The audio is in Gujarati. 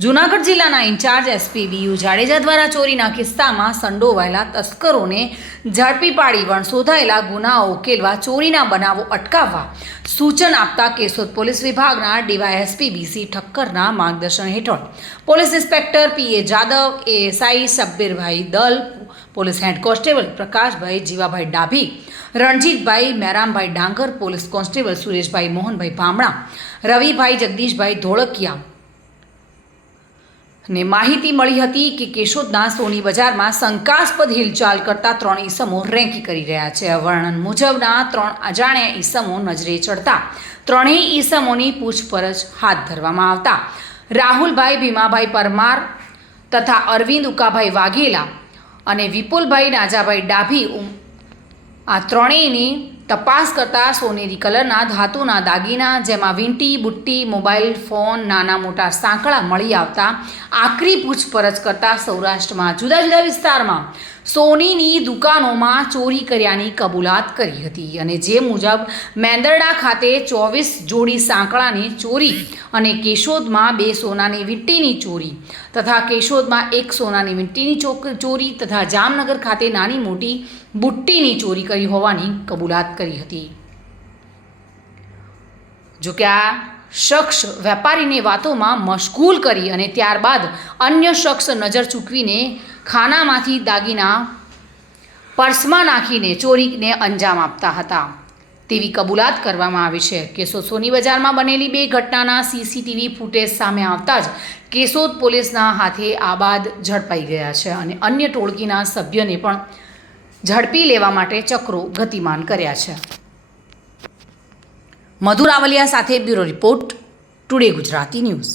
જૂનાગઢ જિલ્લાના ઇન્ચાર્જ એસપી બીયુ જાડેજા દ્વારા ચોરીના કિસ્સામાં સંડોવાયેલા તસ્કરોને ઝડપી પાડી વણશોધાયેલા ગુનાઓ ઉકેલવા ચોરીના બનાવો અટકાવવા સૂચન આપતા કેશોદ પોલીસ વિભાગના ડીવાયએસપી બીસી ઠક્કરના માર્ગદર્શન હેઠળ police inspector P A Jadav, ASI Shabbirbhai Dal, police head constable Prakashbhai Jivabhai Dabhi, Ranjitbhai Merambhai Dangar, police constable Sureshbhai Mohanbhai Bhamna, Ravibhai Jagdishbhai Dholakia ને માહિતી મળી હતી કે કેશોદના સોની બજારમાં શંકાસ્પદ હિલચાલ કરતા 3 ઈસમો રેકી કરી રહ્યા છે. વર્ણન મુજબના 3 અજાણ્યા ઈસમો નજરે ચડતા 3 ઈસમોની પૂછપરછ હાથ ધરવામાં આવતા રાહુલભાઈ ભીમાભાઈ પરમાર તથા અરવિંદ ઉકાભાઈ વાઘેલા અને વિપુલભાઈ નાજાભાઈ ડાભી આ ત્રણેયની તપાસ કરતા સોનેરી કલરના ધાતુના દાગીના જેમાં વીંટી, બુટ્ટી, મોબાઈલ ફોન, નાના મોટા સાંકળા મળી આવતા આકરી પૂછપરછ કરતા સૌરાષ્ટ્રમાં જુદા જુદા વિસ્તારમાં સોનીની દુકાનોમાં ચોરી કર્યાની કબૂલાત કરી હતી અને જે મુજબ મેંદરડા ખાતે 24 જોડી સાંકળાની ચોરી અને કેશોદમાં 2 સોનાની વીંટીની ચોરી તથા કેશોદમાં 1 સોનાની વીંટીની ચોરી તથા જામનગર ખાતે નાની મોટી બુટ્ટીની ચોરી કરી હોવાની કબૂલાત કરી હતી. જો કે આ શખ્સ વેપારીને વાતોમાં મશગુલ કરી અને ત્યારબાદ અન્ય શખ્સ નજર ચૂકવીને ખાનામાંથી દાગીના પર્સમાં નાખીને ચોરીને અંજામ આપતા હતા તેવી કબૂલાત કરવામાં આવી છે. કેશોદ સોની બજારમાં બનેલી 2 ઘટનાના સીસીટીવી ફૂટેજ સામે આવતા જ કેશોદ પોલીસના હાથે આ બાદ ઝડપાઈ ગયા છે અને અન્ય ટોળકીના સભ્યને પણ ઝડપી લેવા માટે ચક્રો ગતિમાન કર્યા છે. મધુર રાવલિયા સાથે bureau report, today Gujarati news.